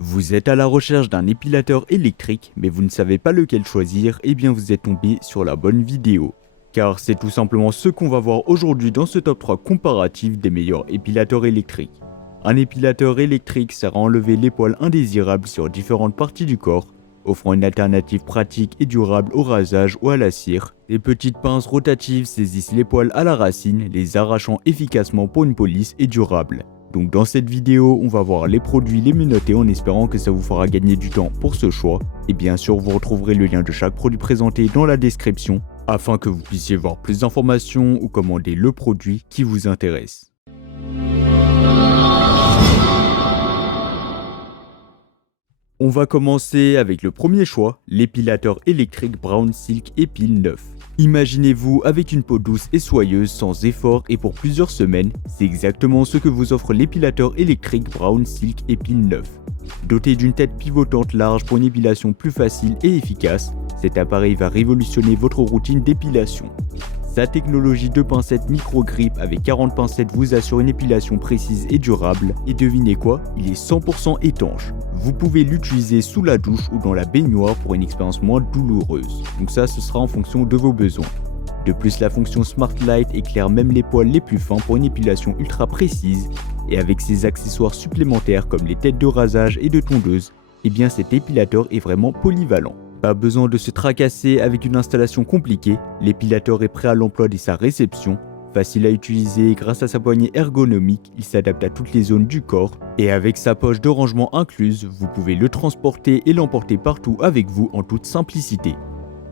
Vous êtes à la recherche d'un épilateur électrique, mais vous ne savez pas lequel choisir, et bien vous êtes tombé sur la bonne vidéo. Car c'est tout simplement ce qu'on va voir aujourd'hui dans ce top 3 comparatif des meilleurs épilateurs électriques. Un épilateur électrique sert à enlever les poils indésirables sur différentes parties du corps, offrant une alternative pratique et durable au rasage ou à la cire. Des petites pinces rotatives saisissent les poils à la racine, les arrachant efficacement pour une police et durable. Donc dans cette vidéo, on va voir les produits les mieux notés en espérant que ça vous fera gagner du temps pour ce choix. Et bien sûr, vous retrouverez le lien de chaque produit présenté dans la description afin que vous puissiez voir plus d'informations ou commander le produit qui vous intéresse. On va commencer avec le premier choix, l'épilateur électrique Brown Silk Epil 9. Imaginez-vous avec une peau douce et soyeuse sans effort et pour plusieurs semaines, c'est exactement ce que vous offre l'épilateur électrique Brown Silk Epil 9. Doté d'une tête pivotante large pour une épilation plus facile et efficace, cet appareil va révolutionner votre routine d'épilation. Sa technologie de pincettes micro-grip avec 40 pincettes vous assure une épilation précise et durable. Et devinez quoi, il est 100% étanche. Vous pouvez l'utiliser sous la douche ou dans la baignoire pour une expérience moins douloureuse. Donc ça, ce sera en fonction de vos besoins. De plus, la fonction Smart Light éclaire même les poils les plus fins pour une épilation ultra précise. Et avec ses accessoires supplémentaires comme les têtes de rasage et de tondeuse, eh bien cet épilateur est vraiment polyvalent. Pas besoin de se tracasser avec une installation compliquée, l'épilateur est prêt à l'emploi dès sa réception. Facile à utiliser grâce à sa poignée ergonomique, il s'adapte à toutes les zones du corps. Et avec sa poche de rangement incluse, vous pouvez le transporter et l'emporter partout avec vous en toute simplicité.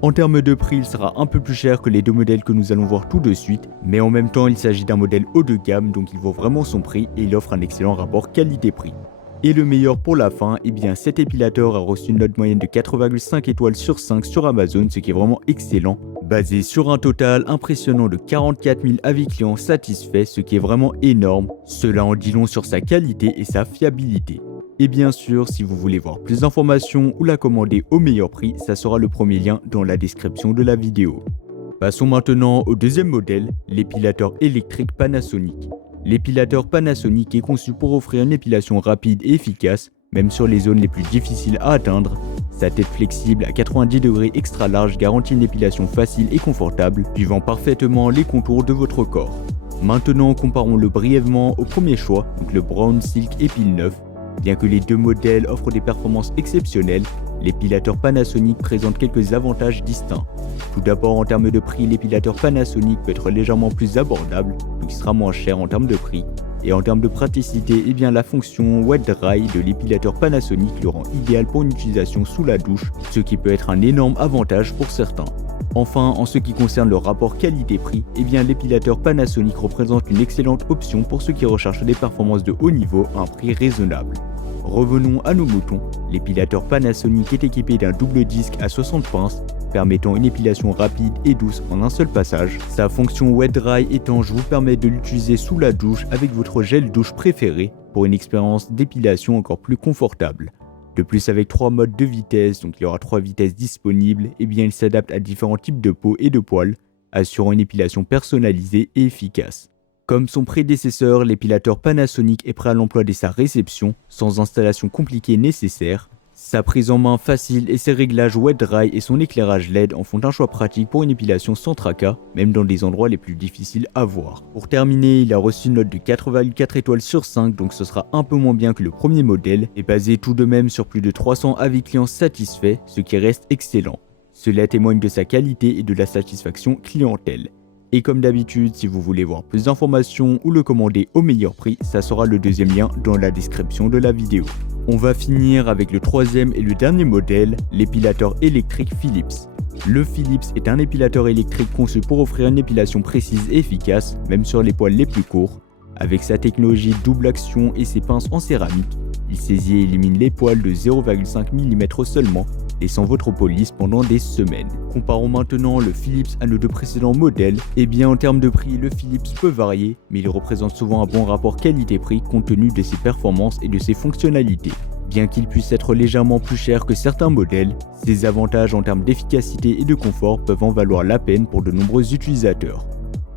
En termes de prix, il sera un peu plus cher que les deux modèles que nous allons voir tout de suite, mais en même temps il s'agit d'un modèle haut de gamme donc il vaut vraiment son prix et il offre un excellent rapport qualité-prix. Et le meilleur pour la fin, eh bien cet épilateur a reçu une note moyenne de 4,5 étoiles sur 5 sur Amazon, ce qui est vraiment excellent, basé sur un total impressionnant de 44 000 avis clients satisfaits, ce qui est vraiment énorme. Cela en dit long sur sa qualité et sa fiabilité. Et bien sûr, si vous voulez voir plus d'informations ou la commander au meilleur prix, ça sera le premier lien dans la description de la vidéo. Passons maintenant au deuxième modèle, l'épilateur électrique Panasonic. L'épilateur Panasonic est conçu pour offrir une épilation rapide et efficace, même sur les zones les plus difficiles à atteindre. Sa tête flexible à 90 degrés extra large garantit une épilation facile et confortable, suivant parfaitement les contours de votre corps. Maintenant, comparons-le brièvement au premier choix, donc le Brown Silk Epil 9. Bien que les deux modèles offrent des performances exceptionnelles, l'épilateur Panasonic présente quelques avantages distincts. Tout d'abord, en termes de prix, l'épilateur Panasonic peut être légèrement plus abordable, donc il sera moins cher en termes de prix. Et en termes de praticité, eh bien la fonction Wet Dry de l'épilateur Panasonic le rend idéal pour une utilisation sous la douche, ce qui peut être un énorme avantage pour certains. Enfin, en ce qui concerne le rapport qualité-prix, eh bien l'épilateur Panasonic représente une excellente option pour ceux qui recherchent des performances de haut niveau à un prix raisonnable. Revenons à nos moutons, l'épilateur Panasonic est équipé d'un double disque à 60 pinces, permettant une épilation rapide et douce en un seul passage. Sa fonction Wet Dry étanche vous permet de l'utiliser sous la douche avec votre gel douche préféré pour une expérience d'épilation encore plus confortable. De plus, avec 3 modes de vitesse, donc il y aura 3 vitesses disponibles, et bien il s'adapte à différents types de peau et de poils, assurant une épilation personnalisée et efficace. Comme son prédécesseur, l'épilateur Panasonic est prêt à l'emploi dès sa réception, sans installation compliquée nécessaire. Sa prise en main facile et ses réglages Wet Dry et son éclairage LED en font un choix pratique pour une épilation sans tracas, même dans des endroits les plus difficiles à voir. Pour terminer, il a reçu une note de 4,4 étoiles sur 5, donc ce sera un peu moins bien que le premier modèle, et basé tout de même sur plus de 300 avis clients satisfaits, ce qui reste excellent. Cela témoigne de sa qualité et de la satisfaction clientèle. Et comme d'habitude, si vous voulez voir plus d'informations ou le commander au meilleur prix, ça sera le deuxième lien dans la description de la vidéo. On va finir avec le troisième et le dernier modèle, l'épilateur électrique Philips. Le Philips est un épilateur électrique conçu pour offrir une épilation précise et efficace, même sur les poils les plus courts. Avec sa technologie double action et ses pinces en céramique, il saisit et élimine les poils de 0,5 mm seulement, laissant votre peau lisse pendant des semaines. Comparons maintenant le Philips à nos deux précédents modèles. Et bien en termes de prix, le Philips peut varier, mais il représente souvent un bon rapport qualité-prix compte tenu de ses performances et de ses fonctionnalités. Bien qu'il puisse être légèrement plus cher que certains modèles, ses avantages en termes d'efficacité et de confort peuvent en valoir la peine pour de nombreux utilisateurs.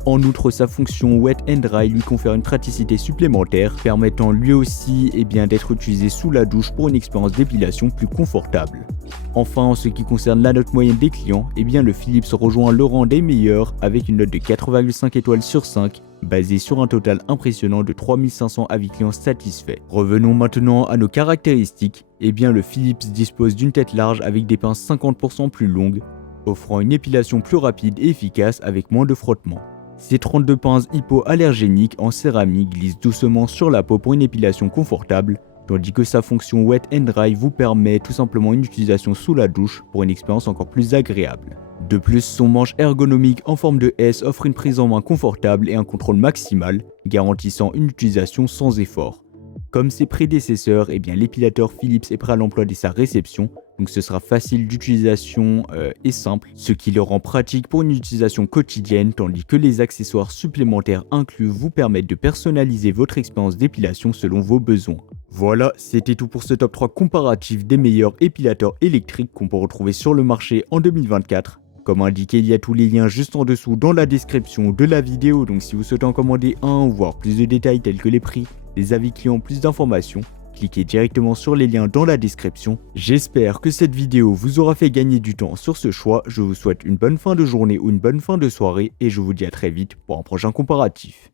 En outre, sa fonction Wet and Dry lui confère une praticité supplémentaire, permettant lui aussi d'être utilisé sous la douche pour une expérience d'épilation plus confortable. Enfin, en ce qui concerne la note moyenne des clients, le Philips rejoint le rang des meilleurs avec une note de 4,5 étoiles sur 5, basée sur un total impressionnant de 3500 avis clients satisfaits. Revenons maintenant à nos caractéristiques. Le Philips dispose d'une tête large avec des pinces 50% plus longues, offrant une épilation plus rapide et efficace avec moins de frottement. Ces 32 pinces hypoallergéniques en céramique glissent doucement sur la peau pour une épilation confortable, tandis que sa fonction Wet and Dry vous permet tout simplement une utilisation sous la douche pour une expérience encore plus agréable. De plus, son manche ergonomique en forme de S offre une prise en main confortable et un contrôle maximal, garantissant une utilisation sans effort. Comme ses prédécesseurs, l'épilateur Philips est prêt à l'emploi dès sa réception, donc ce sera facile d'utilisation et simple, ce qui le rend pratique pour une utilisation quotidienne, tandis que les accessoires supplémentaires inclus vous permettent de personnaliser votre expérience d'épilation selon vos besoins. Voilà, c'était tout pour ce top 3 comparatif des meilleurs épilateurs électriques qu'on peut retrouver sur le marché en 2024. Comme indiqué, il y a tous les liens juste en dessous dans la description de la vidéo, donc si vous souhaitez en commander un ou voir plus de détails tels que les prix, les avis clients, plus d'informations, cliquez directement sur les liens dans la description. J'espère que cette vidéo vous aura fait gagner du temps sur ce choix. Je vous souhaite une bonne fin de journée ou une bonne fin de soirée et je vous dis à très vite pour un prochain comparatif.